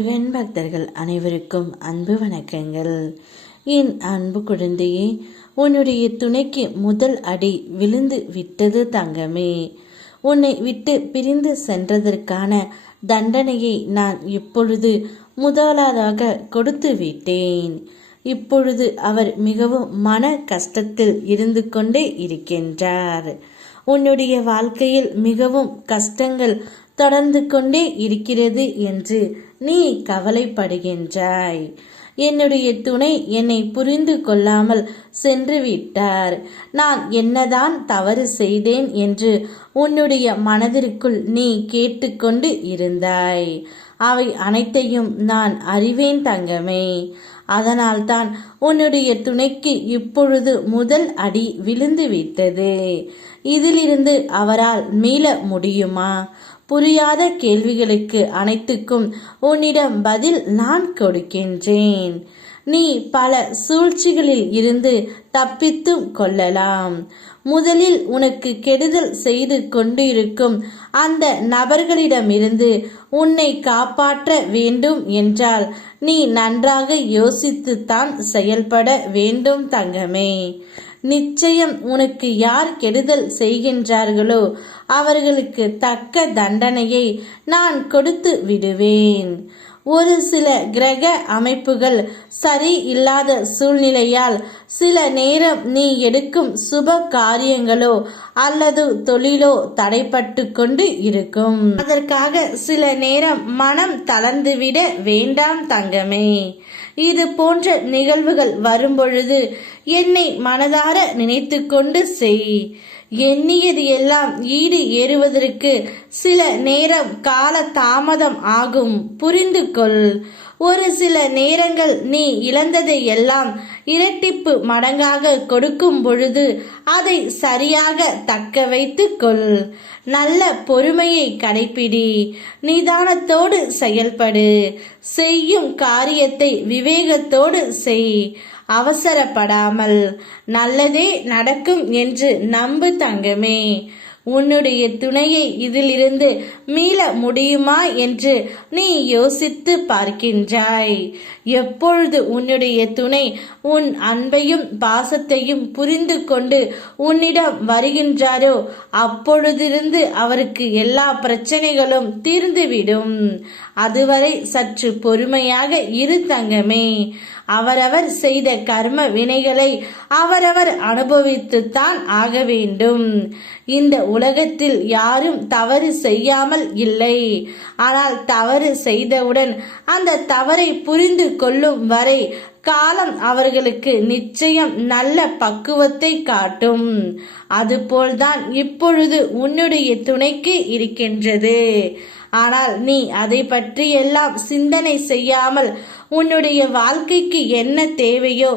முருகன் பக்தர்கள் அனைவருக்கும் அன்பு வணக்கங்கள். என் அன்பு குழந்தையே, உன்னுடைய துணைக்கு முதல் அடி விழுந்து விட்டது தங்கமே. உன்னை விட்டு பிரிந்து சென்றதற்கான தண்டனையை நான் இப்பொழுது முதலாவதாக கொடுத்து விட்டேன். இப்பொழுது அவர் மிகவும் மன கஷ்டத்தில் இருந்து கொண்டே இருக்கின்றார். உன்னுடைய வாழ்க்கையில் மிகவும் கஷ்டங்கள் தொடர்ந்து கொண்டே இருக்கிறது என்று நீ கவலைப்படுகின்றாய். என்னுடைய துணை என்னை புரிந்து கொள்ளாமல் சென்று விட்டார். நான் என்னதான் தவறு செய்தேன் என்று உன்னுடைய மனதிற்குள் நீ கேட்டுக்கொண்டு இருந்தாய். அவை அனைத்தையும் நான் அறிவேன் தங்கமே. அதனால்தான் உன்னுடைய துணைக்கு இப்பொழுது முதல் அடி விழுந்து விட்டது. இதிலிருந்து அவரால் மீள முடியுமா? புரியாத கேள்விகளுக்கு அனைத்துக்கும் உன்னிடம் பதில் நான் கொடுக்கின்றேன். நீ பல சூழ்ச்சிகளில் இருந்து தப்பித்தும் கொள்ளலாம். முதலில் உனக்கு கெடுதல் செய்து கொண்டிருக்கும் அந்த நபர்களிடமிருந்து உன்னை காப்பாற்ற வேண்டும் என்றால் நீ நன்றாக யோசித்துத்தான் செயல்பட வேண்டும் தங்கமே. நிச்சயம் உனக்கு யார் கெடுதல் செய்கின்றார்களோ அவர்களுக்கு தக்க தண்டனையை நான் கொடுத்து விடுவேன். ஒரு சில கிரக அமைப்புகள் சரி இல்லாத சூழ்நிலையால் சில நேரம் நீ எடுக்கும் சுப காரியங்களோ அல்லது தொழிலோ தடைப்பட்டு கொண்டு இருக்கும். அதற்காக சில நேரம் மனம் தளர்ந்துவிட வேண்டாம் தங்கமே. இது போன்ற நிகழ்வுகள் வரும்பொழுது என்னை மனதார நினைத்து கொண்டு செய். எண்ணியது எல்லாம் ஈடு ஏறுவதற்கு சில நேரம் கால தாமதம் ஆகும், புரிந்து கொள். ஒரு சில நேரங்கள் நீ இழந்ததை எல்லாம் இரட்டிப்பு மடங்காக கொடுக்கும் பொழுது அதை சரியாக தக்க வைத்து கொள். நல்ல பொறுமையை கடைப்பிடி. நிதானத்தோடு செயல்படு. செய்யும் காரியத்தை விவேகத்தோடு செய். அவசரப்படாமல். நல்லதே நடக்கும் என்று நம்பு தங்கமே. உன்னுடைய துணையை இதிலிருந்து மீள முடியுமா என்று நீ யோசித்து பார்க்கின்றாய். எப்பொழுது உன்னுடைய துணை உன் அன்பையும் பாசத்தையும் புரிந்து கொண்டு உன்னிடம் வருகின்றாரோ அப்பொழுதிருந்து அவருக்கு எல்லா பிரச்சனைகளும் தீர்ந்துவிடும். அதுவரை சற்று பொறுமையாக இரு தங்கமே. அவரவர் செய்த கர்ம வினைகளை அவரவர் அனுபவித்துத்தான் ஆக வேண்டும். இந்த உலகத்தில் யாரும் தவறு செய்யாமல் இல்லை. ஆனால் தவறு செய்தவுடன் அந்த தவறை புரிந்து கொள்ளும் வரை காலம் அவர்களுக்கு நிச்சயம் நல்ல பக்குவத்தை காட்டும். அதுபோல்தான் இப்பொழுது உன்னுடைய துணைக்கு இருக்கின்றது. ஆனால் நீ அதை பற்றி எல்லாம் சிந்தனை செய்யாமல் உன்னுடைய வாழ்க்கைக்கு என்ன தேவையோ,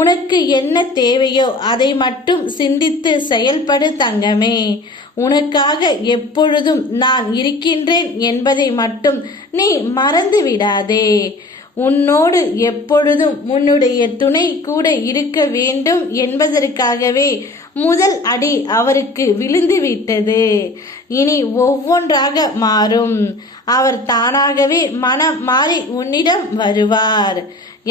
உனக்கு என்ன தேவையோ அதை மட்டும் சிந்தித்து செயல்படு தங்கமே. உனக்காக எப்பொழுதும் நான் இருக்கின்றேன் என்பதை மட்டும் நீ மறந்து விடாதே. உன்னோடு எப்பொழுதும் உன்னுடைய துணை கூட இருக்க வேண்டும் என்பதற்காகவே முதல் அடி அவருக்கு விழுந்து விட்டது. இனி ஒவ்வொன்றாக மாறும். அவர் தானாகவே மனம் மாறி உன்னிடம் வருவார்.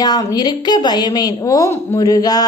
யாம் இருக்க பயமேன். ஓம் முருகா.